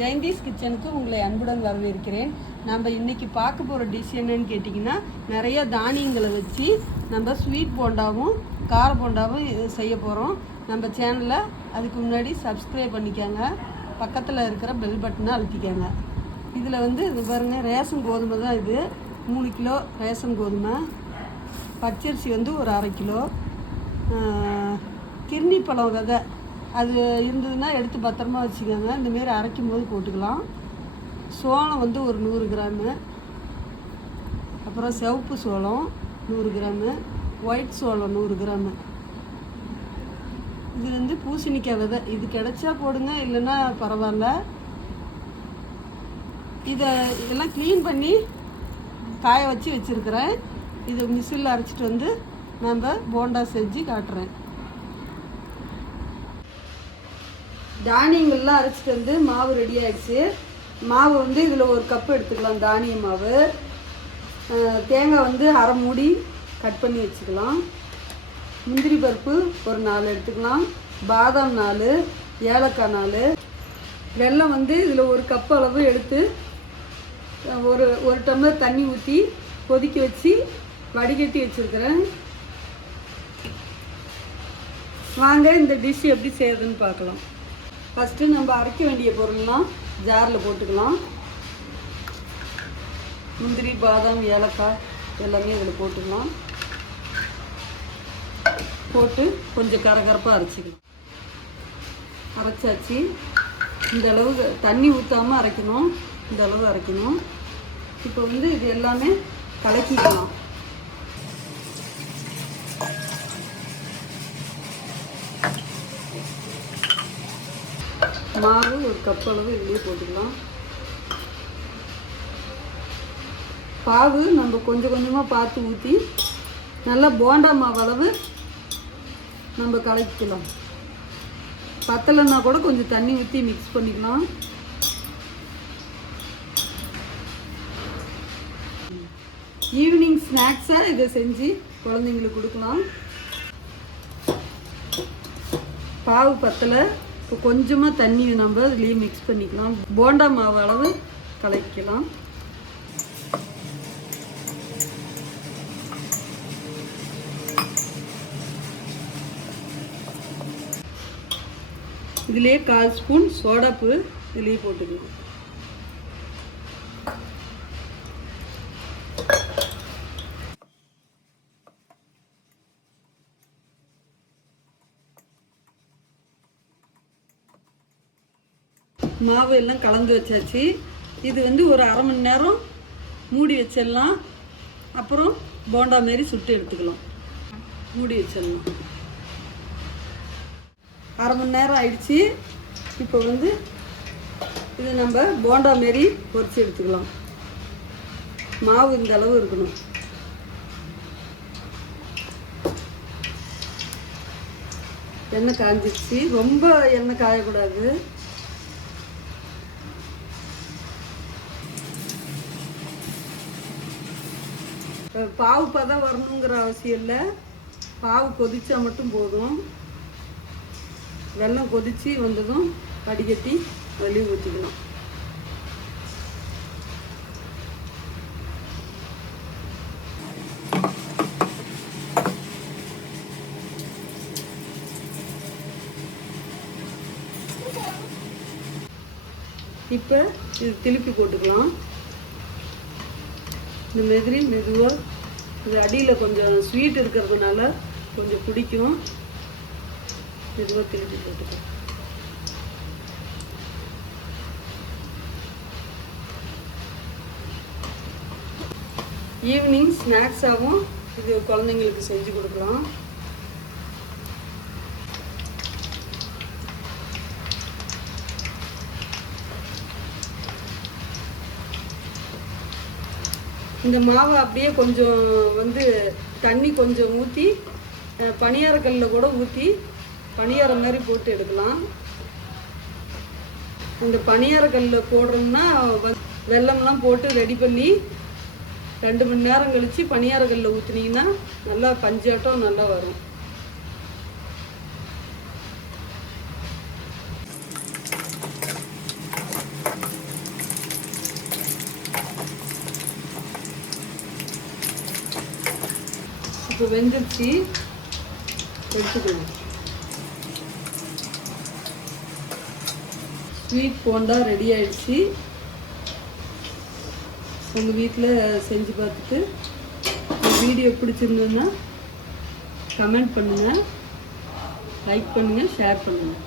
ஜெயந்திஸ் கிச்சனுக்கு உங்களை அன்புடன் வரவேற்கிறேன். நம்ம இன்றைக்கி பார்க்க போகிற டிஷ் என்னன்னு கேட்டிங்கன்னா, நிறைய தானியங்களை வச்சு நம்ம ஸ்வீட் போண்டாவும் கார போண்டாவும் செய்ய போகிறோம். நம்ம சேனலை அதுக்கு முன்னாடி சப்ஸ்கிரைப் பண்ணிக்கோங்க, பக்கத்தில் இருக்கிற பெல் பட்டனை அழுத்திக்கோங்க. இதில் இது பாருங்கள், ரேஷன் கோதுமை தான். இது 3 கிலோ ரேஷன் கோதுமை. பச்சரிசி ஒரு 1/2 கிலோ. கிர்னி பழம் விதை அது இருந்ததுன்னா எடுத்து பத்திரமா வச்சுக்கோங்க. இந்தமாரி அரைக்கும் போது போட்டுக்கலாம். சோளம் ஒரு 100 கிராமு. அப்புறம் சிவப்பு சோளம் 100 கிராமு. ஒயிட் சோளம் 100 கிராமு. இது பூசணிக்காய் விதை. இது கிடைச்சா போடுங்க, இல்லைன்னா பரவாயில்ல. இதை எல்லாம் க்ளீன் பண்ணி காய வச்சு வச்சுருக்கிறேன். இதை மிஷினில் அரைச்சிட்டு நம்ம போண்டா செஞ்சு காட்டுறேன். தானியங்கள்லாம் அரைச்சிட்டு மாவு ரெடி ஆகிடுச்சு. மாவு இதில் 1 கப்பு எடுத்துக்கலாம். தானிய மாவு. தேங்காய் அரை மூடி கட் பண்ணி வச்சுக்கலாம். முந்திரி பருப்பு ஒரு 4 எடுத்துக்கலாம். பாதாம் 4, ஏலக்காய் 4. வெல்லம் இதில் 1 கப் அளவு எடுத்து ஒரு டம்ளர் தண்ணி ஊற்றி கொதிக்க வச்சு வடிகட்டி வச்சுருக்கிறேன். வாங்க இந்த டிஷ் எப்படி செய்யுதுன்னு பார்க்கலாம். ஃபஸ்ட்டு நம்ம அரைக்க வேண்டிய பொருள்லாம் ஜாரில் போட்டுக்கலாம். முந்திரி, பாதாம், ஏலக்காய் எல்லாமே இதில் போட்டுக்கலாம். போட்டு கொஞ்சம் கரகரப்பாக அரைச்சிக்கலாம். அரைச்சாச்சு. இந்த அளவு தண்ணி ஊற்றாமல் அரைக்கணும். இந்த அளவு அரைக்கணும். இப்போ இது எல்லாமே கலக்கிக்கலாம். மாவு 1 கப் அளவு இதுலேயே போட்டுக்கலாம். பாவு நம்ம கொஞ்சம் கொஞ்சமாக பார்த்து ஊற்றி நல்லா போண்டா மாவு அளவு நம்ம கலக்கிக்கலாம். பத்தலைன்னா கூட கொஞ்சம் தண்ணி ஊற்றி மிக்ஸ் பண்ணிக்கலாம். ஈவினிங் ஸ்நாக்ஸாக இதை செஞ்சு குழந்தைங்களுக்கு கொடுக்கலாம். பாவு பத்தலை, இப்போ கொஞ்சமாக தண்ணி நம்ம இதுலேயே மிக்ஸ் பண்ணிக்கலாம். போண்டா மாவு அளவு கலக்கலாம். இதிலே 1/4 ஸ்பூன் சோடாப்பு இதிலேயே போட்டுக்கலாம். மாவு எல்லாம் கலந்து வச்சாச்சு. இது ஒரு 1/2 மணி நேரம் மூடி வச்சிடலாம். அப்புறம் போண்டா மாரி சுட்டு எடுத்துக்கலாம். மூடி வச்சிடலாம். 1/2 மணி நேரம் ஆயிடுச்சு. இப்போ இதை நம்ம போண்டா மாரி பொரிச்சு எடுத்துக்கலாம். மாவு இந்த அளவு இருக்கணும். எண்ணெய் காஞ்சிடுச்சு. ரொம்ப எண்ணெய் காயக்கூடாது. பாவு பதம் வரணுங்கிற அவசியம் இல்லை. பாவு கொதிச்சா மட்டும் போதும். வெல்லம் கொதிச்சு வந்ததும் வடிகட்டி வெளியே ஊற்றிக்கலாம். இப்போ இது திருப்பி போட்டுக்கலாம். இந்த மாதிரி மெதுவாக, இது அடியில் கொஞ்சம் ஸ்வீட் இருக்கிறதுனால கொஞ்சம் பிடிக்கும். மெதுவாக திருப்பி போட்டுக்கலாம். ஈவினிங் ஸ்நாக்ஸாகவும் இது குழந்தைங்களுக்கு செஞ்சு கொடுக்கலாம். இந்த மாவை அப்படியே கொஞ்சம் தண்ணி கொஞ்சம் ஊற்றி பணியாரக்கல்லில் கூட ஊற்றி பணியாரம் மாதிரி போட்டு எடுக்கலாம். இந்த பணியாரக்கல்லில் போடுறோம்னா வெல்லம்லாம் போட்டு ரெடி பண்ணி 2 மணி நேரம் கழித்து பணியாரக்கல்லில் ஊற்றினீங்கன்னா நல்லா பஞ்சாட்டம் நல்லா வரும். இப்போ வெந்துருச்சு, எடுத்துக்கணும். ஸ்வீட் போண்டா ரெடி ஆயிடுச்சு. உங்கள் வீட்டில் செஞ்சு பார்த்துட்டு இந்த வீடியோ பிடிச்சிருந்ததுன்னா கமெண்ட் பண்ணுங்கள், லைக் பண்ணுங்கள், ஷேர் பண்ணுங்கள்.